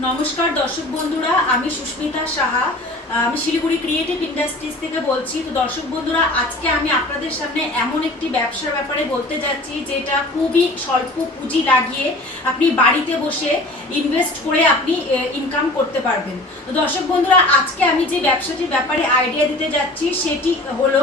নমস্কার দর্শক বন্ধুরা, আমি সুস্মিতা সাহা। আমি শিলিগুড়ি ক্রিয়েটিভ ইন্ডাস্ট্রিজ থেকে বলছি। তো দর্শক বন্ধুরা, আজকে আমি আপনাদের সামনে এমন একটি ব্যবসার ব্যাপারে বলতে যাচ্ছি, যেটা খুবই স্বল্প পুঁজি লাগিয়ে আপনি বাড়িতে বসে ইনভেস্ট করে আপনি ইনকাম করতে পারবেন। তো দর্শক বন্ধুরা, আজকে আমি যে ব্যবসাটির ব্যাপারে আইডিয়া দিতে যাচ্ছি, সেটি হলো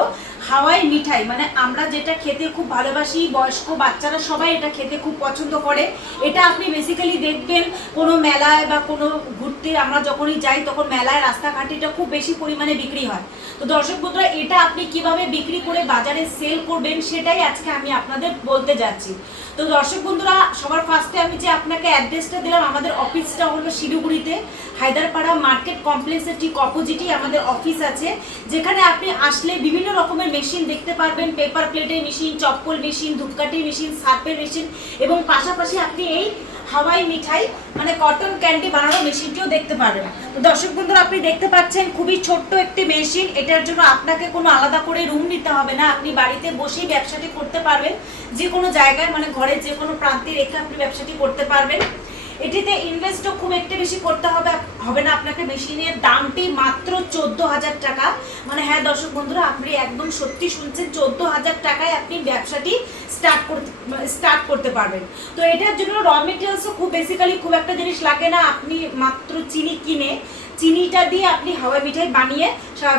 হাওয়াই মিঠাই মানে আমরা যেটা খেতে খুব ভালোবাসি, বয়স্ক বাচ্চারা সবাই এটা খেতে খুব পছন্দ করে। এটা আপনি বেসিক্যালি দেখবেন কোনো মেলায় বা কোনো ঘুরতে আমরা যখনই যাই, তখন মেলায় রাস্তাঘাটে এটা খুব বেশি পরিমাণে বিক্রি হয়। তো দর্শক বন্ধুরা, এটা আপনি কীভাবে বিক্রি করে বাজারে সেল করবেন সেটাই আজকে আমি আপনাদের বলতে যাচ্ছি। তো দর্শক বন্ধুরা, সবার ফার্স্টে আমি যে আপনাকে অ্যাড্রেসটা দিলাম, আমাদের অফিসটা হলো শিলিগুড়িতে। হায়দারপাড়া মার্কেট কমপ্লেক্সের ঠিক অপোজিটই আমাদের অফিস আছে। যেখানে আপনি আসলে বিভিন্ন রকমের মেশিন দেখতে পারবেন পেপার প্লেটের মেশিন চপ্পল মেশিন ধূপকাঠি মেশিন সার্পের মেশিন এবং পাশাপাশি আপনি এই হাওয়াই মিঠাই মানে কটন ক্যান্ডি বানানোর মেশিনটিও দেখতে পারবেন। তো দর্শক বন্ধুরা, আপনি দেখতে পাচ্ছেন খুবই ছোট্ট একটি মেশিন এটার জন্য আপনাকে কোনো আলাদা করে রুম নিতে হবে না। আপনি বাড়িতে বসেই ব্যবসাটি করতে পারবেন। যে কোনো জায়গায় মানে ঘরের যে কোনো প্রান্তে রেখে আপনি ব্যবসাটি করতে পারবেন। এটিতে ইনভেস্টও খুব একটু বেশি করতে হবে হবে না আপনাকে মেশিনের দামটি মাত্র চোদ্দ হাজার টাকা। মানে হ্যাঁ দর্শক বন্ধুরা, আপনি একদম সত্যি শুনছেন, চোদ্দ হাজার টাকায় আপনি ব্যবসাটি স্টার্ট করতে স্টার্ট করতে পারবেন। তো এটার জন্য র মেটেরিয়ালসও খুব বেসিক্যালি খুব একটা জিনিস লাগে না। আপনি মাত্র চিনি কিনে চিনিটা দিয়ে আপনি হাওয়া মিঠাই বানিয়ে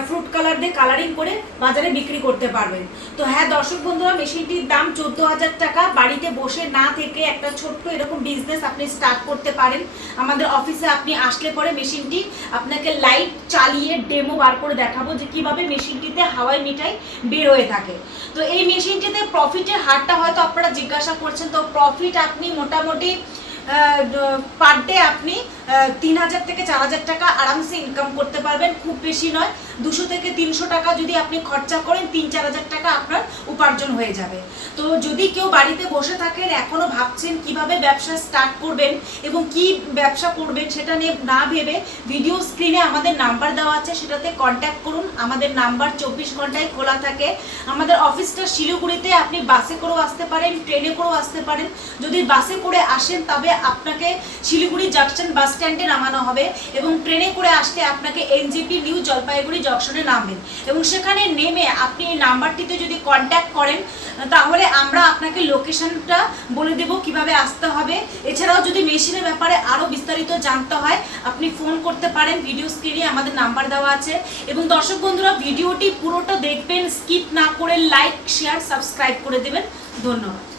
ফ্রুট কালার দিয়ে কালারিং করে বাজারে বিক্রি করতে পারবেন। তো হ্যাঁ দর্শক বন্ধুরা, মেশিনটির দাম চোদ্দ হাজার টাকা। বাড়িতে বসে না থেকে একটা ছোট্ট এরকম বিজনেস আপনি স্টার্ট করতে পারেন। আমাদের অফিসে আপনি আসলে পরে মেশিনটি আপনাকে লাইট চালিয়ে ডেমো বার করে দেখাবো যে কীভাবে মেশিনটিতে হাওয়াই মিঠাই বের হয়ে থাকে। তো এই মেশিনটিতে প্রফিটের হারটা হয়তো আপনারা জিজ্ঞাসা করছেন, তো প্রফিট আপনি মোটামুটি পার ডে আপনি তিন হাজার থেকে চার হাজার টাকা আরামসে ইনকাম করতে পারবেন, খুব বেশি নয়। দুশো থেকে তিনশো টাকা যদি আপনি খরচা করেন, তিন চার হাজার টাকা আপনার উপার্জন হয়ে যাবে। তো যদি কেউ বাড়িতে বসে থাকেন এখনও ভাবছেন কীভাবে ব্যবসা স্টার্ট করবেন এবং কি ব্যবসা করবেন সেটা নিয়ে না ভেবে ভিডিও স্ক্রিনে আমাদের নাম্বার দেওয়া আছে, সেটাতে কন্ট্যাক্ট করুন। আমাদের নাম্বার চব্বিশ ঘন্টায় খোলা থাকে। আমাদের অফিসটা শিলিগুড়িতে আপনি বাসে করেও আসতে পারেন ট্রেনে করেও আসতে পারেন। যদি বাসে করে আসেন, তবে আপনাকে শিলিগুড়ি জাংশন বাস স্ট্যান্ডে নামানো হবে এবং ট্রেনে করে আসতে আপনাকে এনজিপি নিউ জলপাইগুড়ি জংশনে নামবেন। এবং সেখানে নেমে আপনি এই নাম্বারটিতে যদি কন্ট্যাক্ট করেন, তাহলে আমরা আপনাকে লোকেশনটা বলে দেব কীভাবে আসতে হবে। এছাড়াও যদি মেশিনের ব্যাপারে আরও বিস্তারিত জানতে হয়, আপনি ফোন করতে পারেন ভিডিও স্ক্রিনে আমাদের নাম্বার দেওয়া আছে। এবং দর্শক বন্ধুরা ভিডিওটি পুরোটা দেখবেন স্কিপ না করে লাইক শেয়ার সাবস্ক্রাইব করে দেবেন। ধন্যবাদ।